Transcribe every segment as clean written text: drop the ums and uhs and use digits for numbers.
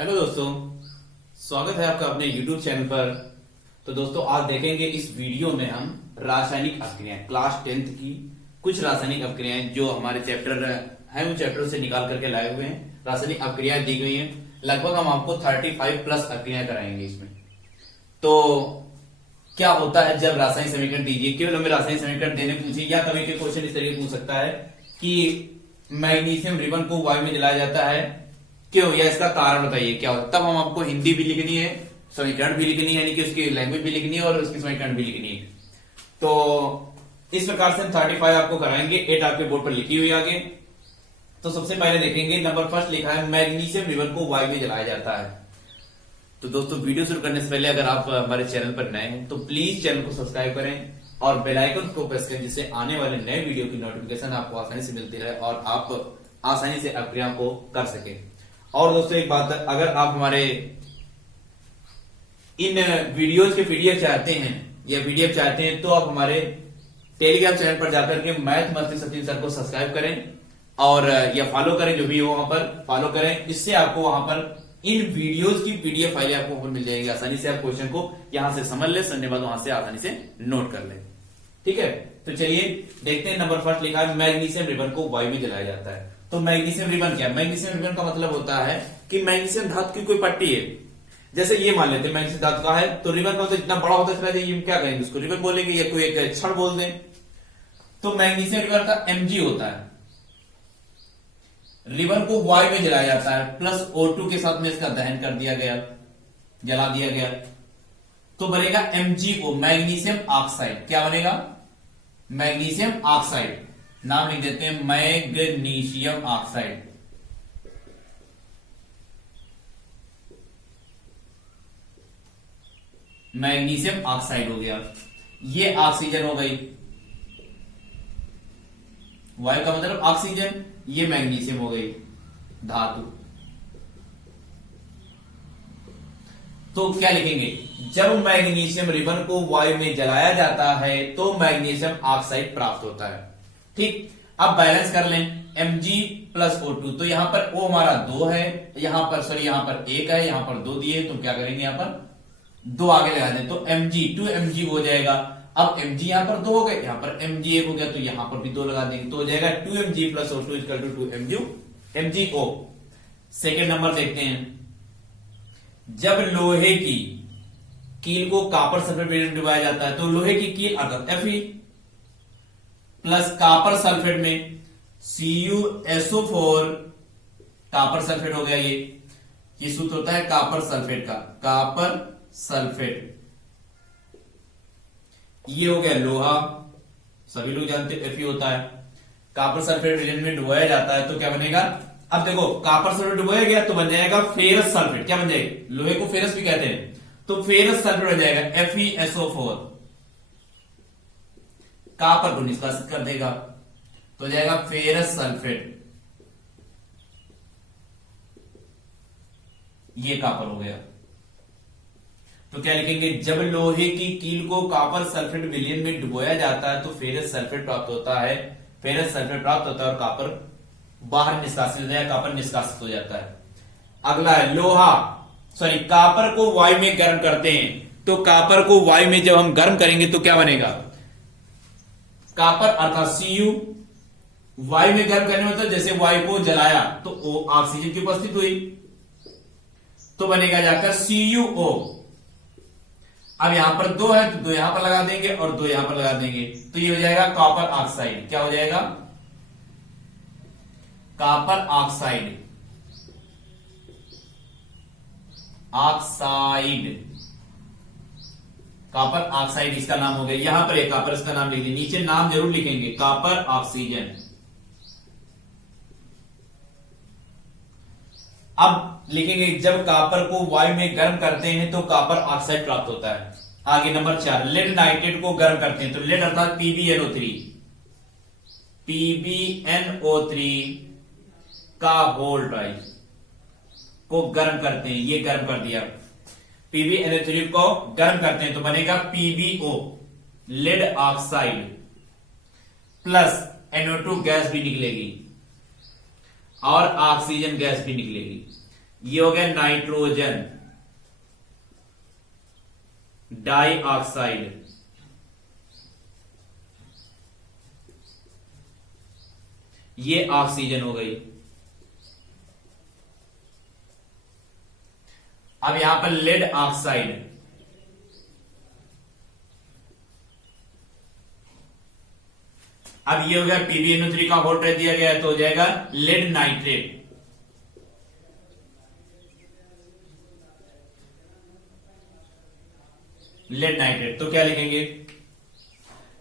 Hello दोस्तों, स्वागत है आपका अपने YouTube चैनल पर। तो दोस्तों आज देखेंगे इस वीडियो में हम रासायनिक अभिक्रियाएं क्लास 10th की कुछ रासायनिक अभिक्रियाएं जो हमारे चैप्टर है उन चैप्टर से निकाल करके लाए हुए हैं। रासायनिक अभिक्रियाएं दी गई हैं, लगभग हम आपको 35 प्लस अभिक्रियाएं कराएंगे इसमें। तो क्या होता है जब रासायनिक समीकरण दीजिए, केवल हमें रासायनिक समीकरण देने पूछिए, या कभी के क्वेश्चन इस तरीके पूछ सकता है कि मैग्नीशियम रिबन को वायु में जलाया जाता है क्यों, या इसका कारण बताइए क्या होता है। तब हम आपको हिंदी भी लिखनी है, समीकरण भी लिखनी है, यानी कि उसकी लैंग्वेज भी लिखनी है और उसकी समीकरण भी लिखनी है। तो इस प्रकार से हम 35 आपको कराएंगे। 8 आपके बोर्ड पर लिखी हुई आगे। तो सबसे पहले देखेंगे, नंबर फर्स्ट लिखा है मैग्नीशियम रिबन को वायु में जलाया जाता है। तो दोस्तों वीडियो शुरू करने से पहले अगर आप हमारे चैनल पर नए हैं तो प्लीज चैनल को सब्सक्राइब करें और बेल आइकन को प्रेस करें, जिससे आने वाले नए वीडियो की नोटिफिकेशन आपको आसानी से मिलती रहे और आप आसानी से अभिक्रिया को कर सके। और दोस्तों एक बात, अगर आप हमारे इन वीडियोज के पीडीएफ चाहते हैं या पीडीएफ चाहते हैं तो आप हमारे टेलीग्राम चैनल पर जाकर के मैथ मस्ती सचिन सर को सब्सक्राइब करें और या फॉलो करें, जो भी हो वहां पर फॉलो करें। इससे आपको वहां पर इन वीडियोज की पीडीएफ फाइलें आपको वहां पर मिल जाएगी। आसानी से आप क्वेश्चन को यहां से समझ ले, समझने बाद वहां से आसानी से नोट कर ले। ठीक है, तो चलिए देखते हैं। नंबर फर्स्ट लिखा है मैग्नीशियम रिबन को वायु में जलाया जाता है। तो मैग्नीशियम रिबन क्या है? मैग्नीशियम रिबन का मतलब होता है कि मैग्नीशियम धातु की कोई पट्टी है। जैसे ये मान लेते हैं मैग्नीशियम धातु का है, तो रिबन का मतलब जितना बड़ा होता चला जाए, ये क्या कहेंगे, उसको रिबन बोलेंगे या कोई एक छड़ बोल दें। तो मैग्नीशियम रिबन का Mg होता है। रिबन को वायु में जलाया जाता है, प्लस O2 के साथ में इसका दहन कर दिया गया, जला दिया गया, तो बनेगा MgO, मैग्नीशियम ऑक्साइड। क्या बनेगा? Magnesium oxide. नाम लिख देते हैं मैग्नीशियम ऑक्साइड। मैग्नीशियम ऑक्साइड हो गया, ये ऑक्सीजन हो गई। वायु का मतलब ऑक्सीजन, ये मैग्नीशियम हो गई धातु। तो क्या लिखेंगे? जब मैग्नीशियम रिबन को वायु में जलाया जाता है तो मैग्नीशियम ऑक्साइड प्राप्त होता है। ठीक, अब बैलेंस कर लें, Mg प्लस O2। तो यहां पर O हमारा 2 है, यहां पर 1 है, यहां पर 2 दिए, तो क्या करेंगे, यहां पर 2 आगे लगा दें तो Mg 2Mg हो जाएगा। अब Mg यहां पर 2 हो गए, यहां पर Mg 1 हो गया, तो यहां पर भी 2 लगा देंगे, तो हो जाएगा 2Mg plus O2 equal to 2MgO। Second number देखते हैं, जब लोहे की कील को कॉपर सल्फेट में डुबाया जाता है, तो लोहे की कील अर्थात Fe प्लस कॉपर सल्फेट में CuSO4 कॉपर सल्फेट हो गया। ये सूत्र होता है कॉपर सल्फेट का, कॉपर सल्फेट। ये हो गया लोहा, सभी लोग जानते हैं Fe होता है। कॉपर सल्फेट रिएजेंट में डुबाया जाता है तो क्या बनेगा? अब देखो, कॉपर सल्फेट डुबाया गया तो बन जाएगा फेरस सल्फेट। क्या बन जाएगा? लोहे को फेरस भी कहते हैं, तो फेरस सल्फेट बन जाएगा FeSO4। कॉपर को निष्कासित कर देगा तो हो जाएगा फेरस सल्फेट। ये कॉपर हो गया। तो क्या लिखेंगे? जब लोहे की कील को कॉपर सल्फेट विलयन में डुबोया जाता है तो फेरस सल्फेट प्राप्त होता है। फेरस सल्फेट प्राप्त होता है और कॉपर बाहर निष्कासित हो जाएगा, कॉपर निष्कासित हो जाता है। अगला है लोहा, कॉपर को वायु में गर्म करते हैं, तो कॉपर को वायु में जब हम गर्म करेंगे तो क्या बनेगा? कॉपर अर्थात Cu वायु में गर्म करने मतलब जैसे वायु को जलाया तो ऑक्सीजन की उपस्थित हुई, तो बनेगा जाकर CuO। अब यहां पर 2 है तो 2 यहां पर लगा देंगे और 2 यहां पर लगा देंगे, तो ये हो जाएगा कॉपर ऑक्साइड। क्या हो जाएगा? Copper oxide. Oxide, copper oxide इसका नाम हो गया। यहां पर एक कॉपर, इसका नाम लिख लीजिए, नीचे नाम जरूर लिखेंगे, कॉपर ऑक्सीजन। अब लिखेंगे जब कॉपर को वायु में गर्म करते हैं तो कॉपर ऑक्साइड प्राप्त होता है। आगे नंबर 4, लेड नाइट्रेट को गर्म करते हैं, तो लेड अर्थात PbNO3 का होल ड्राइव को गर्म करते हैं। ये गर्म कर दिया, PbNO3 को गर्म करते हैं तो बनेगा PbO, lead oxide, plus NO2 gas भी निकलेगी और ऑक्सीजन गैस भी निकलेगी। ये हो गया नाइट्रोजन डाइऑक्साइड, ये ऑक्सीजन हो गई। अब यहां पर लेड ऑक्साइड, अब ये हो गया PbNO3 का होल्ड रख दिया गया है, तो हो जाएगा लेड नाइट्रेट। लेड नाइट्रेट तो क्या लिखेंगे,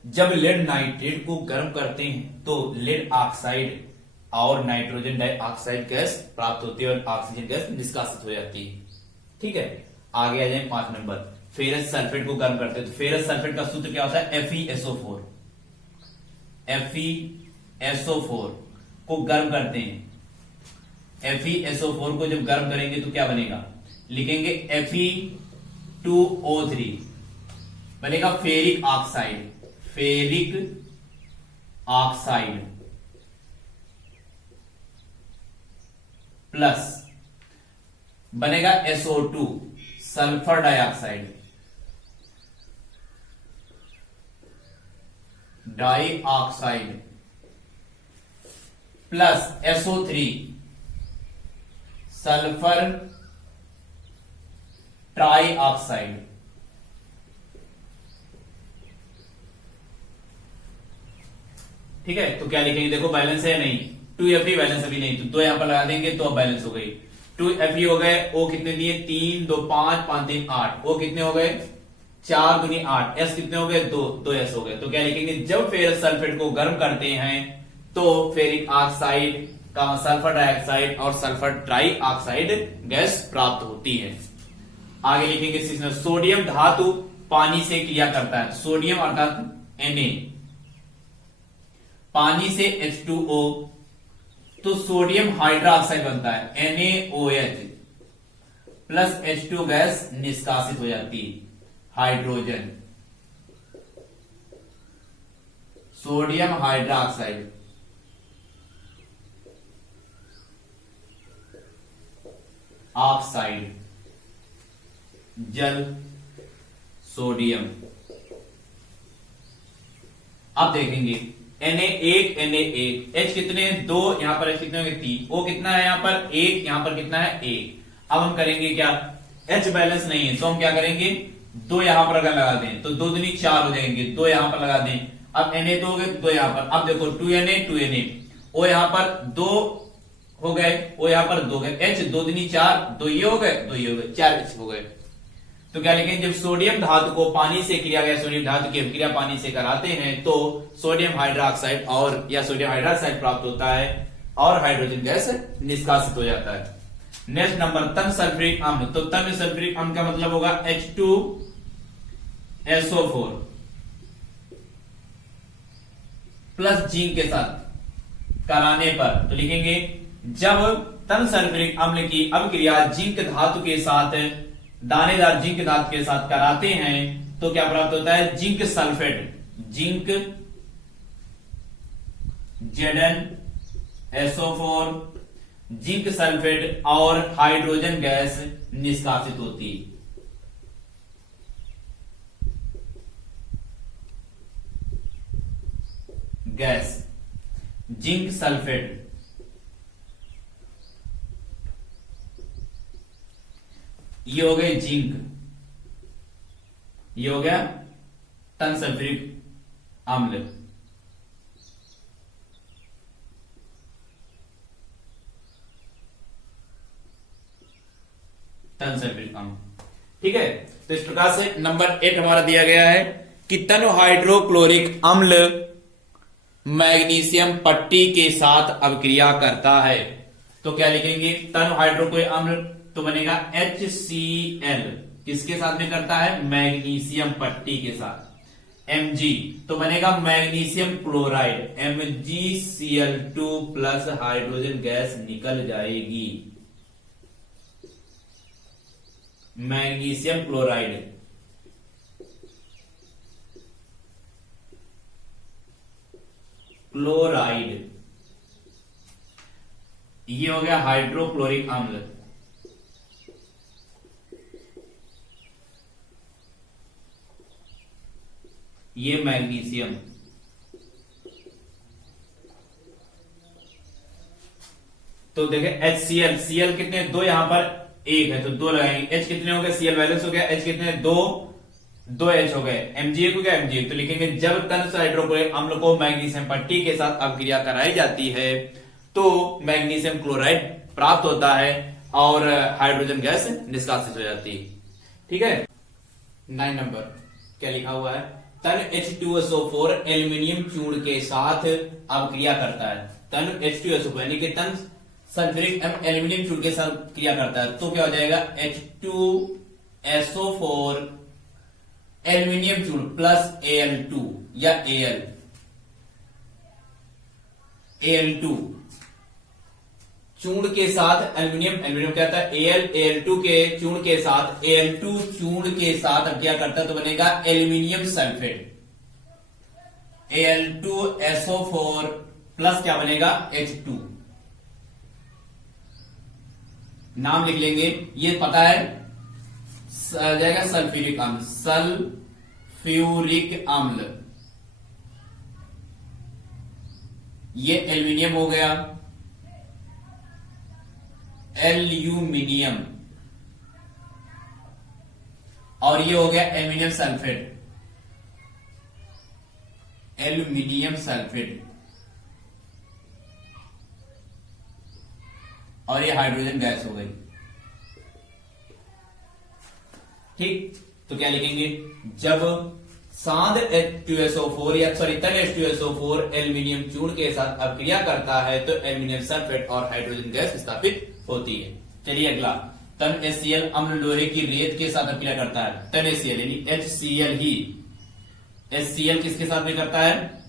जब लेड नाइट्रेट को गर्म करते हैं तो लेड ऑक्साइड और नाइट्रोजन डाइऑक्साइड गैस प्राप्त होती है और ऑक्सीजन गैस निष्कासित हो जाती है। ठीक है, आगे आ जाए 5 नंबर, फेरस सल्फेट को गर्म करते हैं तो फेरस सल्फेट का सूत्र क्या होता है, FeSO4। FeSO4 को गर्म करते हैं, FeSO4 को जब गर्म करेंगे तो क्या बनेगा, लिखेंगे Fe2O3 बनेगा ferric oxide, ferric oxide plus बनेगा SO2 sulphur dioxide, dioxide plus SO3 sulphur trioxide. ठीक है, तो क्या लिखेंगे, देखो बैलेंस है या नहीं, 2Fe बैलेंस अभी नहीं, तो 2 यहां पर लगा देंगे तो अब बैलेंस हो गई। 2Fe हो गए, O कितने दिए 3 2 5 5 3 8, O कितने हो गए 4 दूनी 8, S कितने हो गए 2 2S हो गए। तो क्या लिखेंगे, जब फेरस सल्फेट को गर्म करते हैं तो फेरिक ऑक्साइड का सल्फर डाइऑक्साइड और सल्फर ट्राइऑक्साइड गैस प्राप्त होती है। आगे लिखेंगे 6 में, सोडियम धातु पानी से क्रिया करता है, सोडियम अर्थात Na पानी से H2O तो सोडियम हाइड्रोक्साइड बनता है NaOH प्लस H2 गैस निष्कासित हो जाती है, हाइड्रोजन सोडियम हाइड्रोक्साइड ऑक्साइड जल सोडियम। अब देखेंगे Na1 Na1 H कितने 2, यहां पर H कितने होंगे 3, O कितना है यहां पर 1, यहां पर कितना है 1। अब हम करेंगे क्या, H बैलेंस नहीं है तो हम क्या करेंगे, 2 यहां पर अगर लगा दें तो 2 दूनी 4 हो जाएंगे, 2 यहां पर लगा दें, अब Na तो हो गए 2 यहां पर, अब देखो 2Na O यहां पर 2 हो गए, O यहां पर 2 गए, H 2 दूनी 4, 2 ये हो गए 2 ये हो गए, 4 H हो गए। तो क्या लिखेंगे, जब सोडियम धातु को पानी से किया गया, सोडियम धातु की अभिक्रिया पानी से कराते हैं तो सोडियम हाइड्रोक्साइड और या सोडियम हाइड्रोक्साइड प्राप्त होता है और हाइड्रोजन गैस निष्कासित हो जाता है। नेक्स्ट नंबर, तन सल्फ्यूरिक अम्ल, तो तन सल्फ्यूरिक अम्ल का मतलब होगा H2SO4 प्लस जिंक के साथ कराने पर, तो लिखेंगे जब तन सल्फ्यूरिक अम्ल की अभिक्रिया जिंक धातु के साथ, दानेदार जिंक धातु के साथ कराते हैं तो क्या प्राप्त होता है, zinc sulphate, zinc ZnSO4 zinc sulphate और हाइड्रोजन गैस निष्कासित होती है। गैस जिंक सल्फेट, ये हो गए जिंक, ये हो गया तन सल्फ्यूरिक अम्ल। तन सल्फ्यूरिक अम्ल, ठीक है। तो इस प्रकार से नंबर 8 हमारा दिया गया है कि तन हाइड्रोक्लोरिक अम्ल मैग्नीशियम पट्टी के साथ अभिक्रिया करता है। तो क्या लिखेंगे, तन हाइड्रोक्लोरिक अम्ल तो बनेगा HCl, किसके साथ में करता है, मैग्नीशियम पट्टी के साथ। Mg तो बनेगा magnesium chloride, MgCl2 plus hydrogen gas निकल जाएगी, मैग्नीशियम क्लोराइड। क्लोराइड ये हो गया हाइड्रोक्लोरिक अम्ल, ये मैग्नीशियम, तो देखें HCl, Cl कितने, दो, यहां पर एक है तो दो लगाएंगे। H कितने हो गए, Cl बैलेंस हो गया, H कितने, दो, दो H हो गए, Mg हो गया, Mg, तो लिखेंगे जब तन हाइड्रोक्लोरिक अम्ल को मैग्नीशियम पट्टी के साथ अपक्रिया कराई जाती है तो मैग्नीशियम क्लोराइड प्राप्त होता है और हाइड्रोजन गैस निष्कासित हो जाती है। ठीक है। 9 नंबर क्या लिखा हुआ है, तन H2SO4 एल्यूमिनियम चूर्ण के साथ अपक्रिया करता है। तन H2SO4 यानी कि तन सल्फ्यूरिक एल्यूमिनियम चूर्ण के साथ क्रिया करता है तो क्या हो जाएगा, H2SO4 एल्यूमिनियम चूर्ण प्लस Al2 या Al2 चूर्ण के साथ एल्यूमिनियम क्या था, Al2 के चूर्ण के साथ, Al2 चूर्ण के साथ अब क्या करता है तो बनेगा एल्यूमिनियम सल्फेट, Al2SO4 प्लस क्या बनेगा, H2, नाम लिख लेंगे, ये पता है जाएगा सल्फ्यूरिक अम्ल, सल्फ्यूरिक अम्ल, ये एल्यूमिनियम हो गया, एल्यूमिनियम, और ये हो गया एल्यूमिनियम सल्फेट, एल्यूमिनियम सल्फेट, और ये हाइड्रोजन गैस हो गई। ठीक, तो क्या लिखेंगे, जब सांद H2SO4 या सॉरी तन H2SO4 एल्यूमिनियम चूर्ण के साथ अपक्रिया करता है तो एल्यूमिनियम सल्फेट और हाइड्रोजन गैस स्थापित होती है। चलिए अगला, तन HCl अम्ल लोहे की रेत के साथ अपक्रिया करता है। तन HCl यानी HCl ही, HCl किसके साथ में करता है,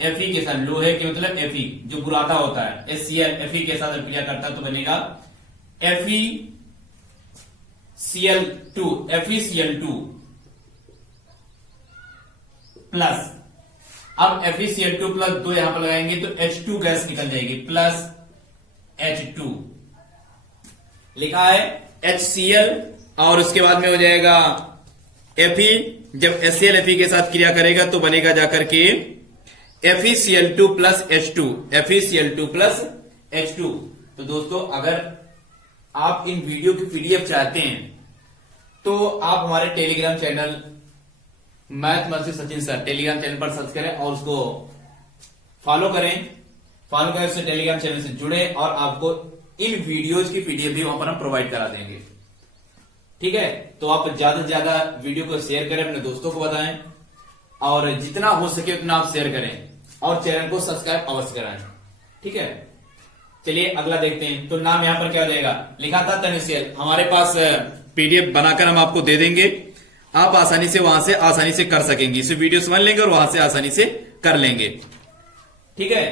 Fe के साथ, लोहे के मतलब Fe जो बुरादा होता है, HCl Fe के साथ अपक्रिया करता है तो बनेगा FeCl2 प्लस, अब FeCl2 प्लस दो यहां पर लगाएंगे तो H2 गैस निकल जाएगी प्लस H2, लिखा है HCl और उसके बाद में हो जाएगा Fe, जब HCl Fe के साथ क्रिया करेगा तो बनेगा जाकर के FeCl2 plus H2, FeCl2 plus H2। तो दोस्तों अगर आप इन वीडियो की पीडीएफ चाहते हैं तो आप हमारे टेलीग्राम चैनल मैथ मंत्री सचिन सर टेलीग्राम चैनल पर सर्च करें और उसको फॉलो करें, उससे टेलीग्राम चैनल से जुड़े और आपको इन वीडियोज की पीडीएफ भी वहां पर हम प्रोवाइड करा देंगे। ठीक है, तो आप ज्यादा से ज्यादा वीडियो को शेयर करें, अपने दोस्तों को बताएं और जितना हो सके उतना आप शेयर करें और चैनल को सब्सक्राइब अवश्य कराएं। ठीक है, चलिए अगला देखते हैं। तो नाम यहां पर क्या देगा, लिखा था तन HCl, हमारे पास पीडीएफ बनाकर हम आपको दे देंगे, आप आसानी से वहां से आसानी से कर सकेंगे, इसे वीडियो समझ लेंगे और वहां से आसानी से कर लेंगे। ठीक है,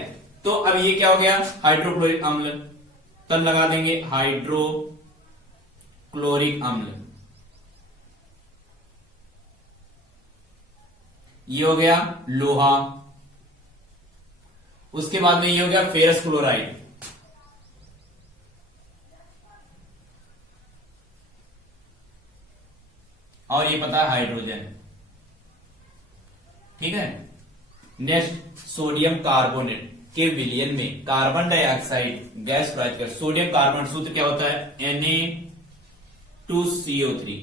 तो अब ये क्या हो गया, हाइड्रोक्लोरिक अम्ल, तन लगा देंगे हाइड्रोक्लोरिक अम्ल, ये हो गया लोहा, उसके बाद में ये हो गया फेरस क्लोराइड, और ये पता है हाइड्रोजन। ठीक है, नेक्स्ट सोडियम कार्बोनेट के विलयन में कार्बन डाइऑक्साइड गैस प्रवाहित कर, सोडियम कार्बोनेट सूत्र क्या होता है, Na2CO3,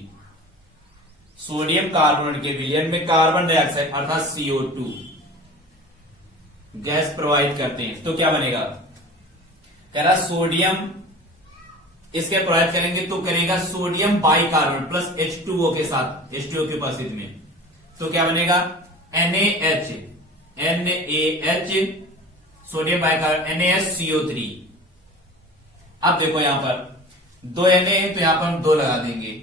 सोडियम कार्बोनेट के विलयन में कार्बन डाइऑक्साइड अर्थात CO2 गैस प्रवाहित करते हैं तो क्या बनेगा, कह रहा सोडियम इसके प्रवाहित करेंगे तो करेगा सोडियम बाइकार्बोनेट प्लस H2O के साथ, H2O की उपस्थिति में, तो क्या बनेगा NaH सोडियम बाइकार्बोनेट NaHCO3। अब देखो यहां पर दो Na है तो यहां पर हम दो लगा देंगे,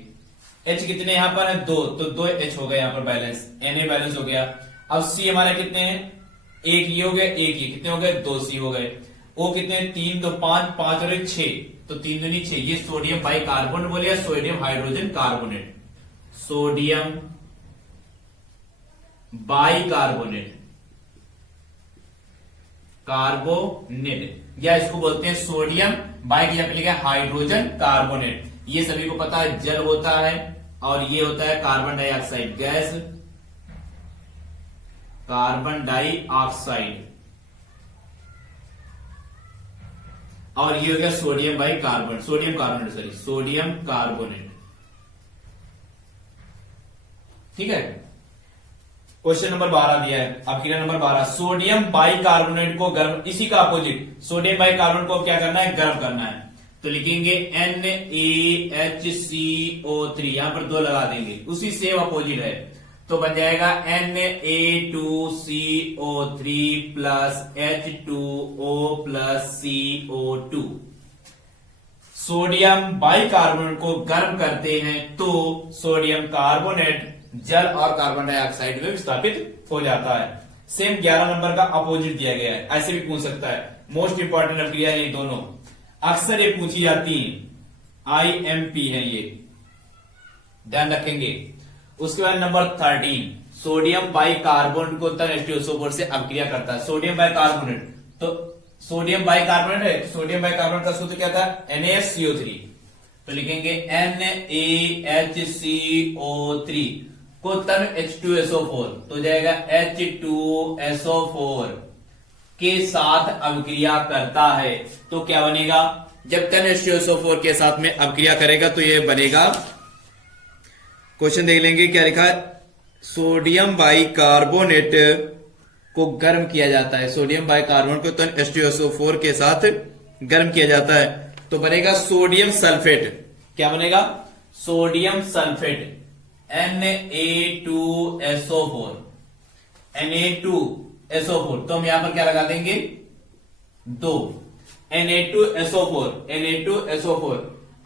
H कितने यहां पर है, दो, तो दो H हो गया यहां पर बैलेंस, Na बैलेंस हो गया। अब C हमारे कितने हैं, एक ये हो गए, एक ये, कितने हो गए, दो C हो गए। O कितने, तीन, दो पांच, पांच और 6, तो 3 दूनी 6, ये सोडियम बाइकार्बोनेट बोले sodium hydrogen carbonate, sodium bicarbonate, carbonate, या इसको बोलते हैं सोडियम बाइक, या पे लिखा हाइड्रोजन कार्बोनेट। ये सभी को पता है जल होता है और ये होता है carbon dioxide gas, carbon dioxide, और ये हो गया सोडियम बाइकार्बोनेट, सोडियम कार्बोनेट। ठीक है, क्वेश्चन नंबर 12 दिया है, अब क्रिया नंबर 12, सोडियम बाइकार्बोनेट को गर्म, इसी का अपोजिट सोडियम बाइकार्बोनेट को क्या करना है, गर्म करना है। तो लिखेंगे NaHCO3, यहां पर 2 लगा देंगे, उसी सेम अपोजिट है, तो बन जाएगा Na2CO3 plus H2O plus CO2। Sodium bicarbonate को गर्म करते हैं तो सोडियम कार्बोनेट जल और कार्बन डाइऑक्साइड में विस्थापित हो जाता है। सेम 11 नंबर का अपोजिट दिया गया है, ऐसे भी पूछ सकता है। मोस्ट इंपॉर्टेंट अभिक्रिया है ये दोनों, अक्सर ये पूछी जाती है, IMP है ये, ध्यान रखेंगे। उसके बाद नंबर 13, सोडियम बाइकार्बोनेट को तन H2SO4 से अभिक्रिया करता है। सोडियम बाइकार्बोनेट, तो सोडियम बाइकार्बोनेट है, सोडियम बाइकार्बोनेट का सूत्र क्या था, NaCO3, तो लिखेंगे NaHCO3 को तन H2SO4, तो जाएगा H2SO4 के साथ अभिक्रिया करता है, तो क्या बनेगा, जब तन H2SO4 के साथ में अभिक्रिया करेगा तो ये बनेगा, क्वेश्चन देख लेंगे क्या लिखा है, सोडियम बाइकार्बोनेट को गर्म किया जाता है, सोडियम बाइकार्बोनेट को तन H2SO4 के साथ गर्म किया जाता है, तो बनेगा सोडियम सल्फेट। क्या बनेगा, सोडियम सल्फेट, Na2SO4, Na2SO4, तो हम यहां पर क्या लगा देंगे, 2, Na2SO4।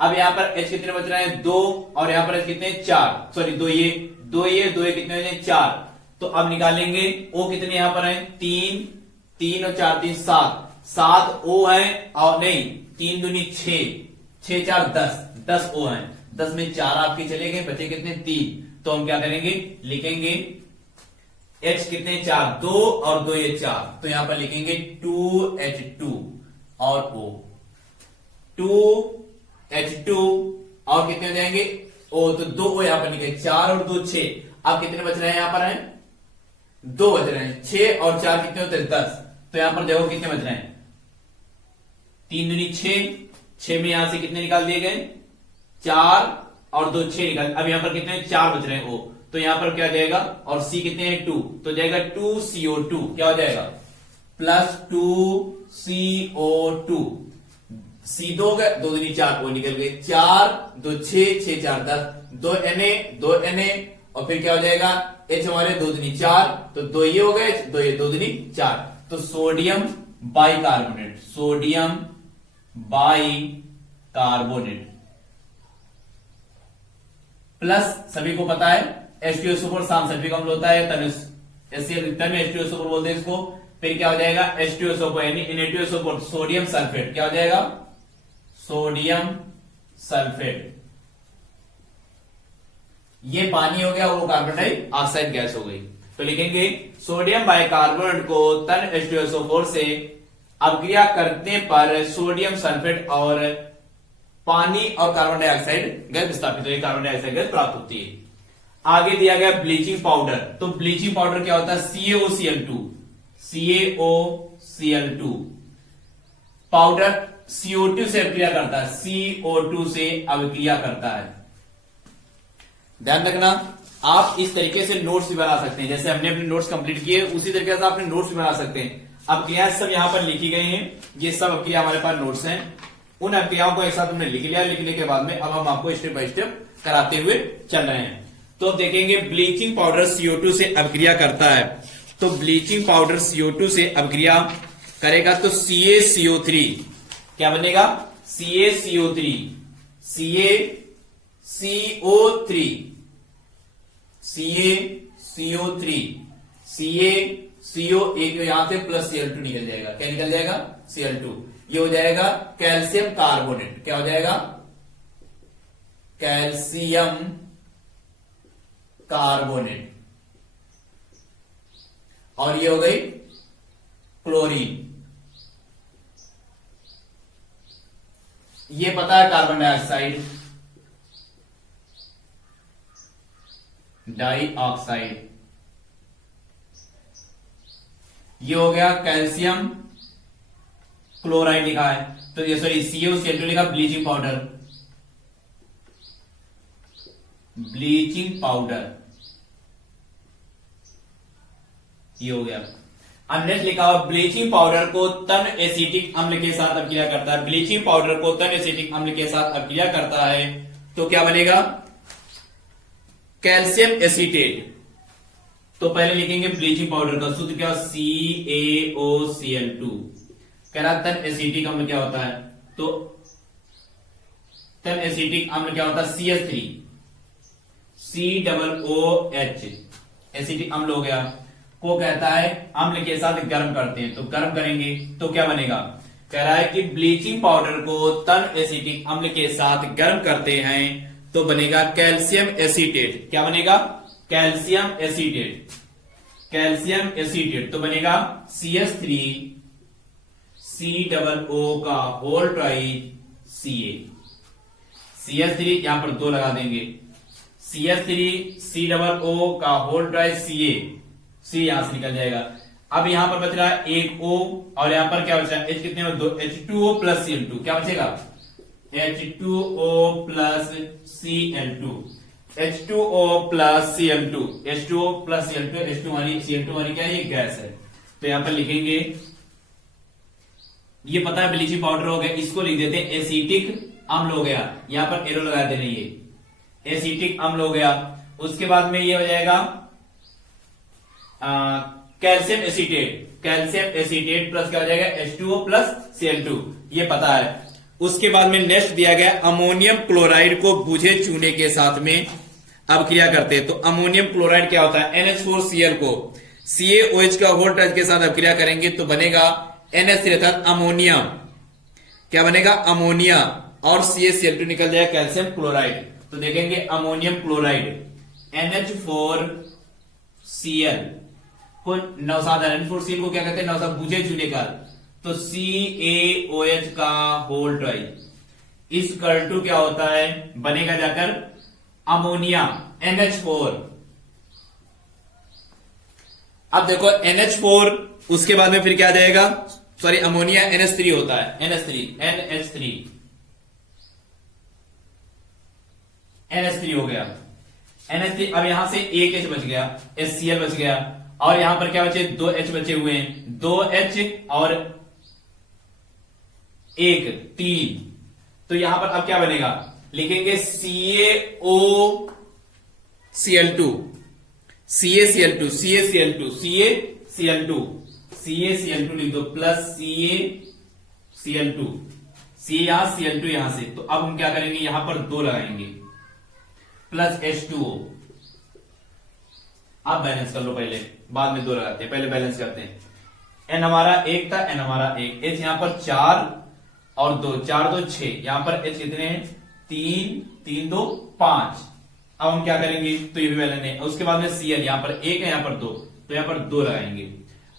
अब यहां पर H कितने बच रहे हैं, 2, और यहां पर H कितने, 4, सॉरी 2 ये कितने हो जाए, 4, तो अब निकालेंगे O कितने यहां पर है, 3 और 4 3 7 O है, और नहीं 3 दूनी 6 6 4 10 O है, 10 में 4 आपके चले गए, बचे कितने, 3, तो हम क्या करेंगे, लिखेंगे H कितने, 4, 2 और 2 ये 4, तो यहां पर लिखेंगे 2H2 और O, 2H2 और कितने हो जाएंगे, O, तो 2 O यहां पर लिखे, 4 और 2 6, अब कितने बच रहे हैं, यहां पर है 2 बच रहे हैं, 6 और 4 कितने होते हैं, 10, तो यहां पर देखो कितने बच रहे हैं, 3 दूनी 6 में यहां से कितने निकाल दिए गए, 4 और 2 6 निकाल, अब यहां पर कितने 4 बच रहे हैं O, तो यहां पर क्या जाएगा, और C कितने हैं 2, तो जाएगा 2CO2, क्या हो जाएगा, प्लस 2CO2, C 2 गए, 2 दूनी 4 वो निकल गए, 4 2 6 6 4 10, 2 Na और फिर क्या हो जाएगा, H हमारे 2 दूनी 4, तो 2 ये हो गए, 2 ये 2 दूनी 4, तो सोडियम बाइकार्बोनेट प्लस, सभी को पता है H2SO4 सांसल्फिक अम्ल होता है, तन H2SO4 बोलते हैं इसको, फिर क्या हो जाएगा, H2SO4 यानी Na2SO4, सोडियम सल्फेट, क्या हो जाएगा, सोडियम सल्फेट, ये पानी हो गया, वो कार्बन डाइऑक्साइड गैस हो गई, तो लिखेंगे सोडियम बाइकार्बोनेट को तन H2SO4 से अभिक्रिया करने पर सोडियम सल्फेट और पानी और कार्बन डाइऑक्साइड गैस विस्थापित होगी, कार्बन डाइऑक्साइड गैस प्राप्त होती है। आगे दिया गया ब्लीचिंग पाउडर, तो ब्लीचिंग पाउडर क्या होता है, CaOCl2 पाउडर CO2 से अभिक्रिया करता है, CO2 से अभिक्रिया करता है। ध्यान रखना, आप इस तरीके से नोट्स भी बना सकते हैं, जैसे हमने अपने नोट्स कंप्लीट किए उसी तरीके से आपने नोट्स भी बना सकते हैं। अभिक्रियाएं सब यहां पर लिखी गई हैं, ये सब अभिक्रिया हमारे पास नोट्स हैं, उन अभिक्रियाओं को एक साथ हमने लिख लिया, लिखने के बाद में अब हम आपको स्टेप बाय स्टेप कराते हुए चल रहे हैं। तो देखेंगे ब्लीचिंग पाउडर CO2 से अभिक्रिया करता है, तो ब्लीचिंग पाउडर CO2 से अभिक्रिया करेगा तो CaCO3 क्या बनेगा, CaCO3 CO एक यहां से प्लस Cl2 निकल जाएगा, क्या निकल जाएगा, Cl2, ये हो जाएगा कैल्शियम कार्बोनेट, क्या हो जाएगा, कैल्शियम कार्बोनेट, और ये हो गई क्लोरीन, ये पता है कार्बन डाइऑक्साइड, ये हो गया कैल्शियम क्लोराइड लिखा है, तो ये सॉरी CaCl2 लिखा, ब्लीचिंग पाउडर, ब्लीचिंग पाउडर, ये हो गया। अब नेक्स्ट लिखा हुआ ब्लीचिंग पाउडर को तन एसिटिक अम्ल के साथ अभिक्रिया करता है, ब्लीचिंग पाउडर को तन एसिटिक अम्ल के साथ अभिक्रिया करता है तो क्या बनेगा, कैल्शियम एसीटेट। तो पहले लिखेंगे ब्लीचिंग पाउडर का सूत्र क्या, CaOCl2। कह रहा तन एसिटिक अम्ल क्या होता है, तो तन एसिटिक अम्ल क्या होता है, CH3 COOH, एसिटिक अम्ल हो गया, को कहता है अम्ल के साथ गर्म करते हैं, तो गर्म करेंगे तो क्या बनेगा, कह रहा है कि ब्लीचिंग पाउडर को तन एसिटिक अम्ल के साथ गर्म करते हैं तो बनेगा कैल्शियम एसीटेट। क्या बनेगा, कैल्शियम एसीटेट, कैल्शियम एसीटेट, तो बनेगा CH3 COO का होल ट्राइज Ca, CH3 यहां पर 2 लगा देंगे, CH3 COO का होल ट्राइज Ca, C यहां से निकल जाएगा। अब यहां पर बच रहा है एक O और यहां पर क्या बचा, H कितने में 2, H2O प्लस Cl2, क्या बचेगा, H2O plus Cl2, H2O plus Cl2, H2O plus Cl2, H2 वाली Cl2 वाली क्या है, ये गैस है, तो यहां पर लिखेंगे, ये पता है ब्लीचिंग पाउडर हो गया, इसको लिख देते हैं एसिटिक अम्ल हो गया, यहां पर एरो लगा देना, ये एसिटिक अम्ल हो गया। उसके बाद में ये हो जाएगा calcium acetate, calcium acetate plus क्या हो जाएगा, H2O प्लस Cl2, ये पता है। उसके बाद में नेक्स्ट दिया गया अमोनियम क्लोराइड को बुझे चूने के साथ में अभिक्रिया करते हैं, तो अमोनियम क्लोराइड क्या होता है, NH4Cl को CaOH का होल ट्राइज के साथ अभिक्रिया करेंगे तो बनेगा NH3 अर्थात अमोनिया, क्या बनेगा, अमोनिया, और CaCl2 निकल जाएगा कैल्शियम क्लोराइड, तो देखेंगे अमोनियम क्लोराइड NH4Cl को नवसाधारण NH4Cl को क्या कहते हैं, नवसाधारण बुझे चूने का, तो CaOH का होल ट्राइज, इस कर्टू क्या होता है, बनेगा जाकर अमोनिया NH4। अब देखो NH4, उसके बाद में फिर क्या आ जाएगा, सॉरी अमोनिया NH3 होता है, NH3 हो गया, NH3। अब यहां से एक H बच गया, HCl बच गया, और यहां पर क्या बचे, 2 H बचे हुए हैं, 2 H और 1 3, तो यहां पर अब क्या बनेगा, लिखेंगे CaOCl2, CaCl2 लिख दो, प्लस CaCl2, C यहां Cl2 यहां से, तो अब हम क्या करेंगे, यहां पर 2 लगाएंगे, प्लस H2O। आप बैलेंस कर लो पहले, बाद में 2 लगाते हैं, पहले बैलेंस करते हैं। N हमारा 1 था, N हमारा 1, H यहां पर 4 और 2, 4 2 6, यहां पर H कितने हैं, 3 3 2 5। अब हम क्या करेंगे, तो ये भी बैलेंस है। उसके बाद में Cl यहां पर 1 है, यहां पर 2, तो यहां पर 2 लगाएंगे।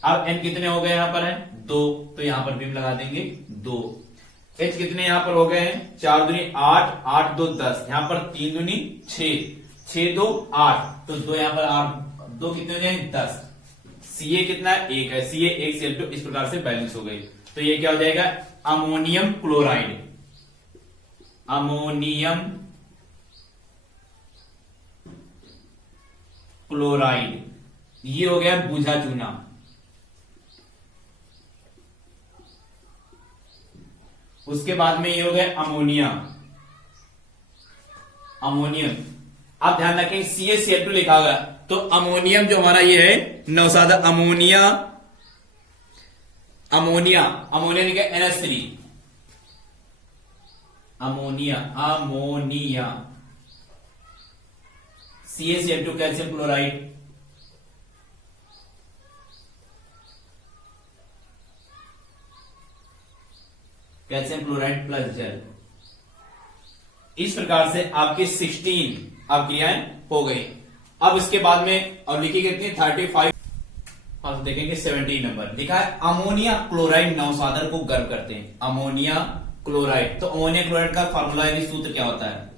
अब N कितने हो गए, यहां पर है 2, तो यहां पर भी लगा देंगे 2। H कितने यहां पर हो गए हैं, 4 दूनी 8, 8 2 10, यहां पर 3 दूनी 6, 6 2 8, तो 2 यहां पर 8, 2 कितने हो जाएंगे 10। Ca कितना है, 1 है, Ca 1 Cl2, इस प्रकार से बैलेंस हो गई। तो ये क्या हो जाएगा, अमोनियम क्लोराइड, अमोनियम क्लोराइड, ये हो गया बुझा चूना। उसके बाद में ये हो गया अमोनिया, अमोनियम। आप ध्यान रखें CaCl2 लिखा होगा, तो अमोनियम जो हमारा ये है नवसादा, अमोनिया, अमोनिया, अमोनिया लिखा NH3, ammonia, ammonia, CaCl2 calcium chloride, calcium chloride plus जल। इस प्रकार से आपकी 16 अभिक्रियाएं हो गई। अब इसके बाद में और लिखी कितनी 35, और देखेंगे 17 नंबर लिखा है अमोनिया क्लोराइड नवसाधन को गर्म करते हैं। अमोनिया क्लोराइड, तो अमोनिया क्लोराइड का फॉर्मूला यानी सूत्र क्या होता है,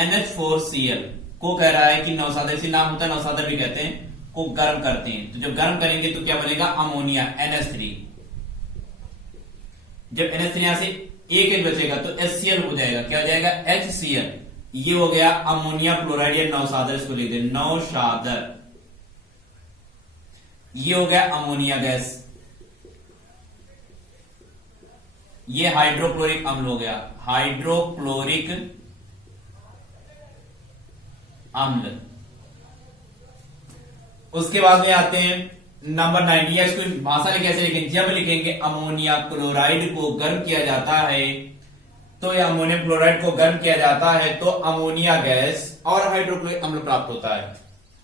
NH4Cl को कह रहा है कि नवसाधन से नाम होता है, नवसाधन भी कहते हैं, को गर्म करते हैं, तो जब गर्म करेंगे तो क्या बनेगा, अमोनिया NH3। जब NH3 यहां से एक H बचेगा तो HCl हो जाएगा, क्या हो जाएगा, HCl। ये हो गया अमोनिया क्लोराइड या नौशादर, इसको लिख दे नौशादर। ये हो गया अमोनिया गैस। ये हाइड्रोक्लोरिक अम्ल हो गया, हाइड्रोक्लोरिक अम्ल। उसके बाद में आते हैं नंबर 9, या इसको भाषा में कैसे लिखेंगे, जब लिखेंगे अमोनिया क्लोराइड को गर्म किया जाता है, तो यह अमोनियम क्लोराइड को गर्म किया जाता है तो अमोनिया गैस और हाइड्रोक्लोरिक अम्ल प्राप्त होता है।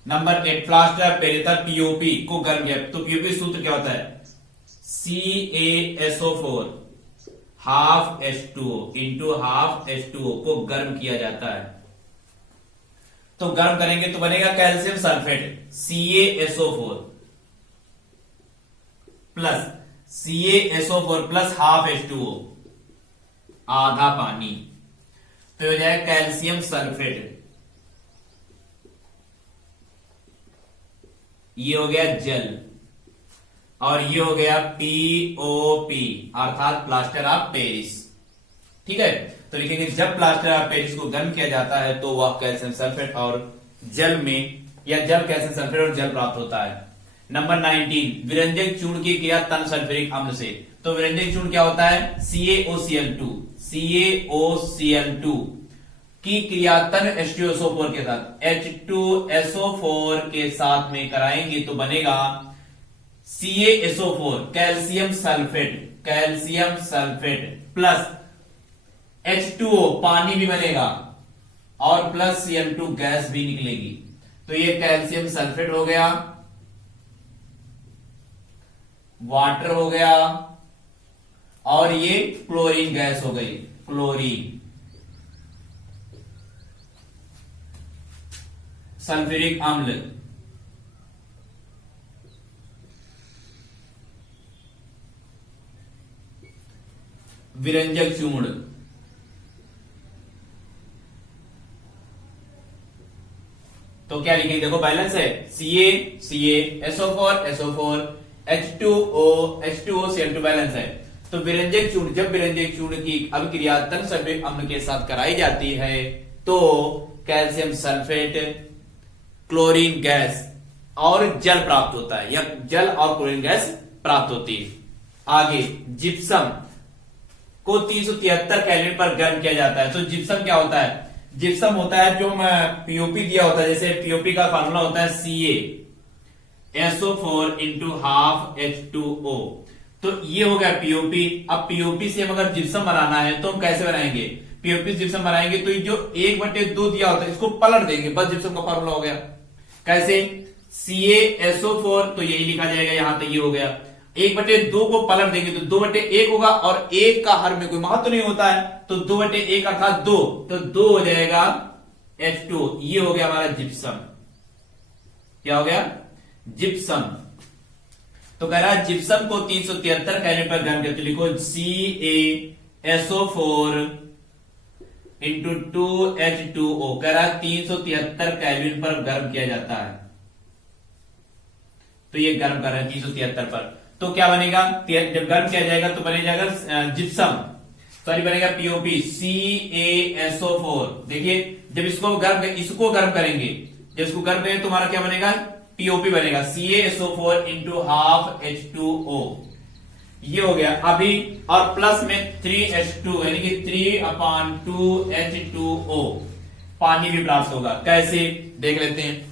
Number 8, plaster of Paris POP को गर्म किया, तो पीओपी सूत्र क्या होता है, CaSO4 half H2O into half H2O को गर्म किया जाता है। तो गर्म करेंगे तो बनेगा calcium sulphate CaSO4 plus CaSO4 plus half H2O, आधा पानी, तो हो जाएगा कैल्शियम सल्फेट। ये हो गया जल, और ये हो गया POP अर्थात प्लास्टर ऑफ पेरिस। ठीक है, तो लिखेंगे जब प्लास्टर ऑफ पेरिस को गर्म किया जाता है तो वह कैल्शियम सल्फेट और जल में, या जल कैल्शियम सल्फेट और जल प्राप्त होता है। नंबर 19, विरंजक चूर्ण की क्रिया तन सल्फ्यूरिक अम्ल से, तो विरंजक चूर्ण क्या होता है, CaOCl2 की क्रिया तन H2SO4 के साथ, H2SO4 के साथ में कराएंगे तो बनेगा CaSO4 calcium sulphate plus H2O पानी भी बनेगा और प्लस Cl2 गैस भी निकलेगी, तो ये कैल्शियम सल्फेट हो गया, वाटर हो गया, और ये क्लोरीन गैस हो गई, क्लोरीन सल्फ्यूरिक अम्ल। विरंजक चूर्ण, तो क्या लिखेंगे, देखो बैलेंस है CaSO4 H2O Cl2 बैलेंस है। तो विरंजक चूर्ण, जब विरंजक चूर्ण की अभिक्रिया तन सल्फ्यूरिक अम्ल के साथ कराई जाती है तो कैल्शियम सल्फेट, क्लोरीन गैस और जल प्राप्त होता है, या जल और क्लोरीन गैस प्राप्त होती है। आगे जिप्सम को 373 केल्विन पर गर्म किया जाता है, तो जिप्सम क्या होता है, जिप्सम होता है जो पीओपी दिया होता है, जैसे पीओपी का फार्मूला होता है CaSO4 इंटू हाफ H2O, तो ये हो गया पीओपी। अब पीओपी से हम अगर जिप्सम बनाना है तो हम कैसे बनाएंगे, पीओपी जिप्सम बनाएंगे तो जो 1/2 दिया होता है इसको पलट देंगे, बस जिप्सम का फार्मूला हो गया। कैसे, CaSO4 तो यही लिखा जाएगा, यहां तक ये हो गया, 1/2 को पलट देंगे तो 2/1 होगा, और 1 का हर में कोई महत्व नहीं होता है, तो 2/1 अर्थात 2, तो 2 हो जाएगा H2, ये हो गया हमारा जिप्सम। क्या हो गया, जिप्सम। तो कह रहा है जिप्सम को 373 केल्विन पर गर्म करके लिखो CaSO4 इंटू 2H2O, कह रहा है 373 केल्विन पर गर्म किया जाता है, तो ये गर्म कर रहा है 373 पर, तो क्या बनेगा, जब गर्म किया जाएगा तो बने जाएगा जिप्सम, सॉरी बनेगा पीओपी CaSO4। देखिए जब इसको गर्म करेंगे, जब इसको गर्म करेंगे तो हमारा क्या बनेगा, पीओपी बनेगा CaSO4 इंटू हाफ H2O, ये हो गया अभी, और प्लस में 3H2 यानी कि 3/2H2O पानी भी प्राप्त होगा। कैसे देख लेते हैं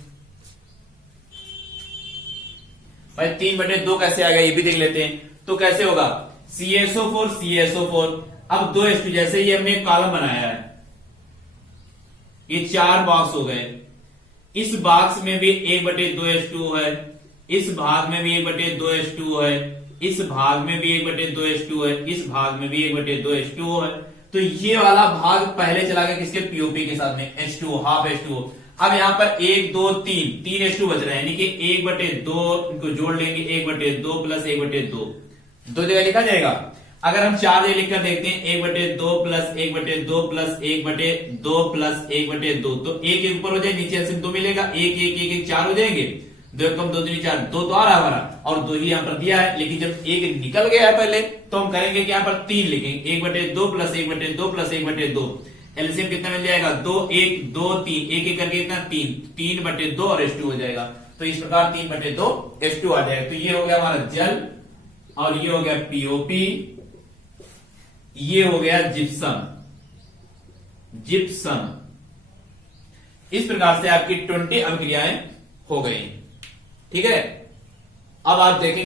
भाई, 3/2 कैसे आएगा ये भी देख लेते हैं। तो कैसे होगा, CaSO4 अब 2H2, जैसे ये हमने एक कॉलम बनाया है, ये 4 बॉक्स हो गए, इस बॉक्स में भी 1/2H2 है, इस भाग में भी 1/2H2 है, इस भाग में भी 1/2H2 है, इस भाग में भी 1/2H2 है, तो ये वाला भाग पहले चला गया किसके, पीओपी के साथ में, H2O हाफ H2O। अब यहां पर 1 2 3 H2 बच रहे हैं, यानी कि 1/2 इनको जोड़ लेंगे, 1/2 प्लस 1/2 दो जगह लिखा जाएगा। अगर हम 4 जगह लिखकर देखते हैं, 1/2 प्लस 1/2 प्लस 1/2 प्लस 1/2, तो 1 ऊपर हो जाए, नीचे से 2 मिलेगा, 1 1 1 1 4 हो जाएंगे, 2 कम 2 3 4, 2 तो आ रहा हमारा और 2 ही यहां पर दिया है, लेकिन जब एक निकल गया है पहले तो हम करेंगे कि यहां पर 3 लिखेंगे, 1/2 प्लस 1/2 प्लस 1/2। एलसीएम कितना मिल जाएगा, 2 1 2 3, एक एक करके कितना 3, 3/2 और H2 हो जाएगा। तो इस प्रकार 3/2 H2 आ जाएगा। तो ये हो गया हमारा जल और ये हो गया पीओपी, ये हो गया जिप्सम। जिप्सम इस प्रकार से आपकी 20 अभिक्रियाएं हो गई। ठीक है, अब आप देखें